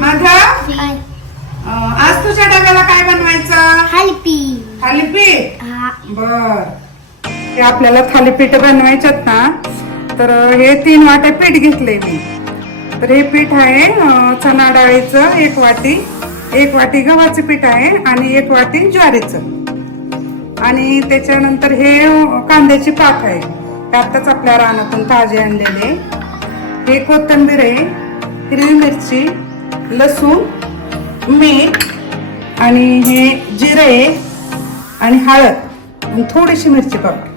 माधव अं, आज तुझ्या डब्याला काय बनवायचं? हलपी थालीपीठ? हा. बर. हे आपल्याला थालीपीठ बनवायच्यात ना तर हे तीन वाट्या पीठ घेतले मी. तर हे पीठ आहे अं, चणा डाळीचं एक वाटी एक वाटी गव्हाचं पीठ आहे आणि एक वाटी ज्वारीचं. आणि त्याच्यानंतर हे कांद्याची पाक आहे. आत्ताच आपल्या रानातून ताजे आणलेले. हे कोथिंबीर आहे हिरवी मिरची लसूण मीठ आणि हे जिरे आणि हळद आणि थोडीशी मिरची पावडर.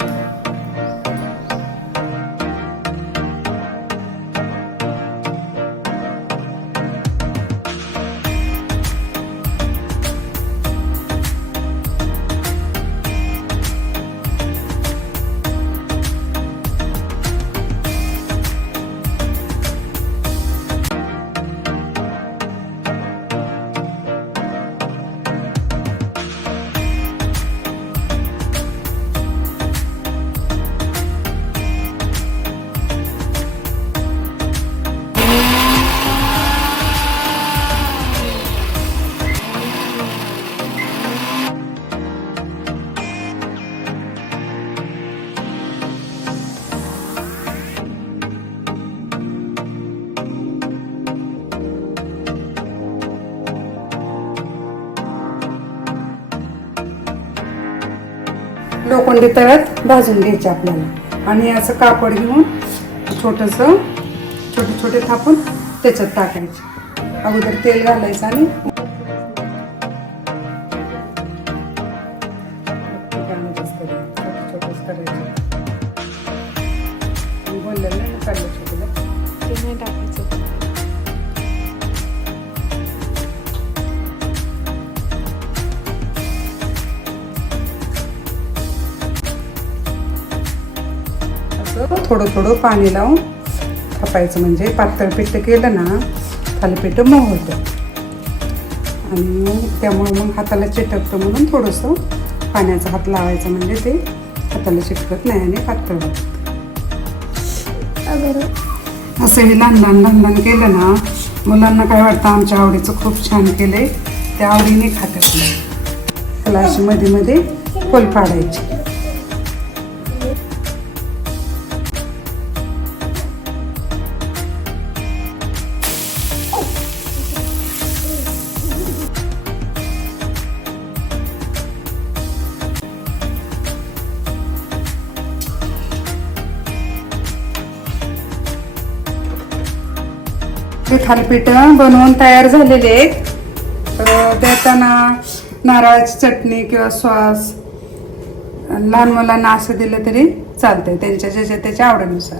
लोखंडी तव्यात भाजून घ्यायचे आपल्याला. आणि असं कापड घेऊन छोटस छोटे छोटे थापून त्याच्यात टाकायचे. अगोदर तेल घालायचं आणि असं थोडं थोडं पाणी लावून थापायचं म्हणजे पातळ पिठ्ठ केलं ना थालीपीठ मऊ होतं आणि त्यामुळे मग हाताला चिटकतं म्हणून थोडंसं पाण्याचा हात लावायचा. म्हणजे ते हाताला चिटकत नाही आणि पातळ होतं. असं हे लहान लहान लहान लहान केलं ना मुलांना काय वाटतं आमच्या आवडीचं खूप छान केलंय. त्या आवडीने खातात नाही त्याला अशी मध्ये मध्ये खोल पाडायची. हे थालीपीठ बनवून तयार झालेले आहेत. त्यांना देताना नारळाची चटणी किंवा सॉस लहान मुलांना असं दिलं तरी चालतंय त्यांच्या ज्याच्या त्याच्या आवडीनुसार.